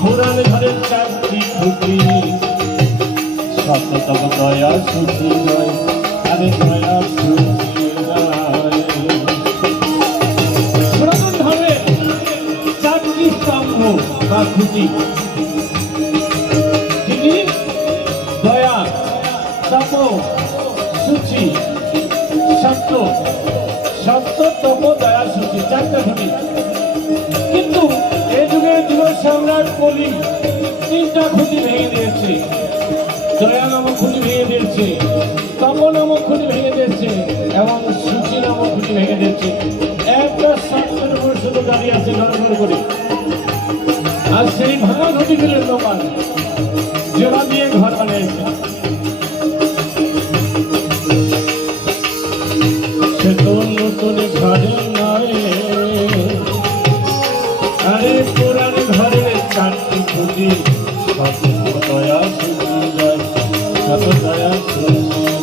পুরাণ ঘরের চারটি খুঁটি সত্যতম দয়া সুচি নয় আরে দয়া সুচি নয়। পুরাতন ধর্মের চারটি স্তম্ভ বা খুঁটি দয়া তপ সুচি সত্য। সত্য তপ দয়া সুচি চারটা খুঁটি। কিন্তু এই যুগের যুব সম্রাট কলি তিনটা খুঁটি ভেঙে দিয়েছে। দয়া নামক খুঁটি ভেঙে দিয়েছে, তপ নামক খুঁটি ভেঙে দিয়েছে এবং সুচি নামক খুঁটি ভেঙে দিয়েছে। একটা সত্যের উপর শুধু দাঁড়িয়ে আছে নড়বড় করে। আর সেই ভাঙা খুঁটিগুলোর দোকান জোড়া দিয়ে ঘর বানিয়েছে। সে তো নতুন ঘরে নয় আরে পুরাণ ঘরের চারটি খুঁটি সত দয়া সুচি জয় সত দয়া সুচি।